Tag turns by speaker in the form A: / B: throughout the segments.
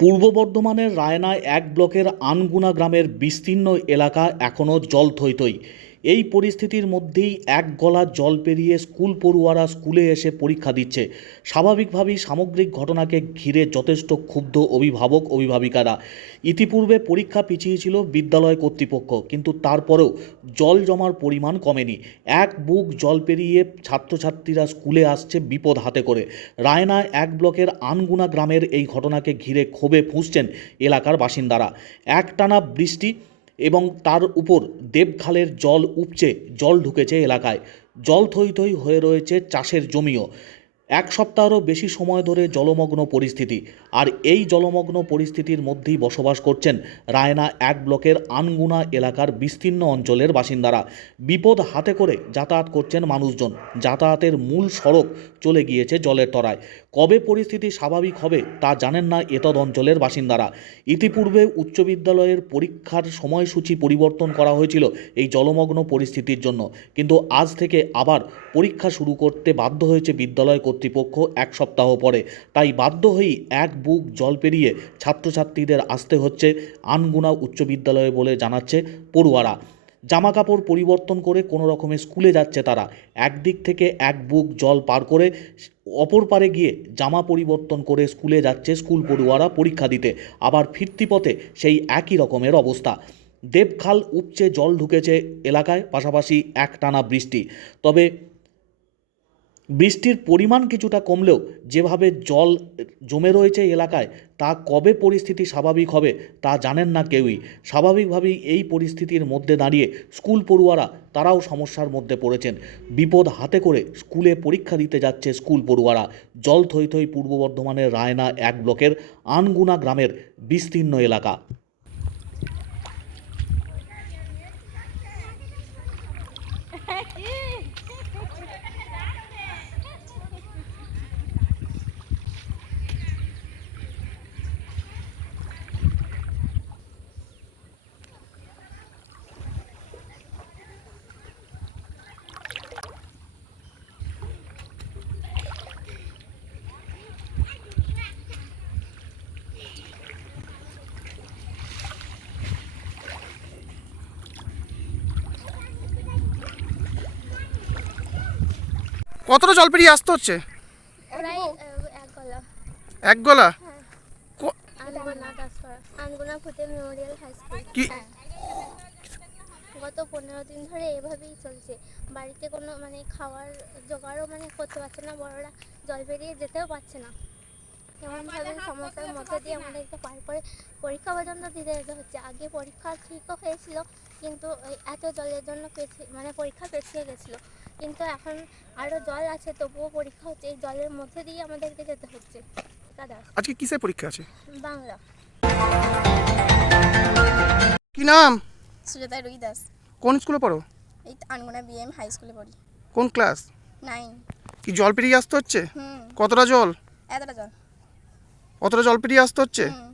A: পূর্ব বর্ধমানের রায়নায় এক ব্লকের আনগুনা গ্রামের বিস্তীর্ণ এলাকা এখনও জল থই থই এই পরিস্থিতির মধ্যেই এক গলা জল পেরিয়ে স্কুল পড়ুয়ারা স্কুলে এসে পরীক্ষা দিচ্ছে। স্বাভাবিকভাবেই সামগ্রিক ঘটনাকে ঘিরে যথেষ্ট ক্ষুব্ধ অভিভাবক, অভিভাবিকারা। ইতিপূর্বে পরীক্ষা পিছিয়েছিল বিদ্যালয় কর্তৃপক্ষ, কিন্তু তারপরেও জল জমার পরিমাণ কমেনি। এক বুক জল পেরিয়ে ছাত্রছাত্রীরা স্কুলে আসছে বিপদ হাতে করে। রায়না এক ব্লকের আনগুনা গ্রামের এই ঘটনাকে ঘিরে ক্ষোভে ফুঁসছেন এলাকার বাসিন্দারা। একটানা বৃষ্টি এবং তার উপর দেবখালের জল উপচে, জল ঢুকেছে এলাকায়। জল থই থই হয়ে রয়েছে চাষের জমিও। এক সপ্তাহেরও বেশি সময় ধরে জলমগ্ন পরিস্থিতি। আর এই জলমগ্ন পরিস্থিতির মধ্যেই বসবাস করছেন রায়না এক ব্লকের আনগুনা এলাকার বিস্তীর্ণ অঞ্চলের বাসিন্দারা। বিপদ হাতে করে যাতায়াত করছেন মানুষজন। যাতায়াতের মূল সড়ক চলে গিয়েছে জলের তরায় কবে পরিস্থিতি স্বাভাবিক হবে তা জানেন না এতদ অঞ্চলের বাসিন্দারা। ইতিপূর্বে উচ্চ বিদ্যালয়ের পরীক্ষার সময়সূচি পরিবর্তন করা হয়েছিল এই জলমগ্ন পরিস্থিতির জন্য। কিন্তু আজ থেকে আবার পরীক্ষা শুরু করতে বাধ্য হয়েছে বিদ্যালয় এক সপ্তাহ পরে। তাই বাধ্য হয়েই এক বুক জল পেরিয়ে ছাত্রছাত্রীদের আসতে হচ্ছে আনগুনা উচ্চ বিদ্যালয়ে বলে জানাচ্ছে পড়ুয়ারা। জামা কাপড় পরিবর্তন করে কোনো রকমে স্কুলে যাচ্ছে তারা। একদিক থেকে এক বুক জল পার করে অপর পারে গিয়ে জামা পরিবর্তন করে স্কুলে যাচ্ছে স্কুল পড়ুয়ারা পরীক্ষা দিতে। আবার ফিরতি পথে সেই একই রকমের অবস্থা। দেবখাল উপচে জল ঢুকেছে এলাকায়, পাশাপাশি একটানা বৃষ্টি। তবে বৃষ্টির পরিমাণ কিছুটা কমলেও যেভাবে জল জমে রয়েছে এলাকায়, তা কবে পরিস্থিতি স্বাভাবিক হবে তা জানেন না কেউই। স্বাভাবিকভাবেই এই পরিস্থিতির মধ্যে দাঁড়িয়ে স্কুল পড়ুয়ারা, তারাও সমস্যার মধ্যে পড়েছেন। বিপদ হাতে করে স্কুলে পরীক্ষা দিতে যাচ্ছে স্কুল পড়ুয়ারা। জল থই থই পূর্ব বর্ধমানের রায়না এক ব্লকের আনগুনা গ্রামের বিস্তীর্ণ এলাকা।
B: কতটা জল পেরিয়ে আসতে হচ্ছে?
C: এক গলা।
B: ক-
C: স্কুল
B: কি?
C: হ্যাঁ। গত পনেরো দিন ধরে এভাবেই চলছে। বাড়িতে কোনো মানে খাওয়ার জোগাড়ও মানে করতে পারছে না। বড়রা জল বেরিয়ে যেতেও পারছে না। এমনভাবে সমস্যার মধ্যে দিয়ে আমাদেরকে পার করে পরীক্ষা পর্যন্ত দিতে যেতে হচ্ছে। আগে পরীক্ষা ঠিকও হয়েছিল কিন্তু ওই এত জলের জন্য পেছিয়ে মানে পরীক্ষা পেছিয়ে গেছিল। কিন্তু এখন আরও জল আছে তবুও পরীক্ষা হচ্ছে। এই জলের মধ্যে দিয়ে আমাদেরকে যেতে হচ্ছে। দাদা
B: আজকে কিসের পরীক্ষা আছে?
C: বাংলা।
B: কি নাম?
D: সুজাতা রুই দাস।
B: কোন স্কুলে পড়ো?
D: এই আনগুনা বিএম হাই স্কুলে পড়ি।
B: কোন ক্লাস?
D: নাইন।
B: কি জল পেরিয়ে আসতে হচ্ছে?
D: হুম।
B: কতটা জল?
D: এতটা জল।
B: কতটা জল পেরিয়ে আসতে হচ্ছে?
D: হুম।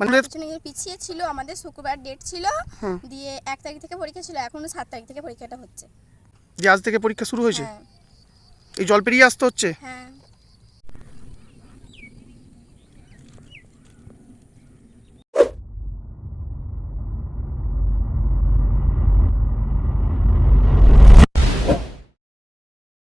B: মানে
D: পিছিয়ে ছিল আমাদের শুক্রবার ডেট ছিল। দিয়ে এক তারিখ থেকে পরীক্ষা ছিল এখনও সাত তারিখ থেকে পরীক্ষাটা হচ্ছে।
B: যে আজ থেকে পরীক্ষা শুরু হয়েছে?
D: হ্যাঁ।
B: এই জল পেরিয়ে আসতে হচ্ছে?
D: হ্যাঁ।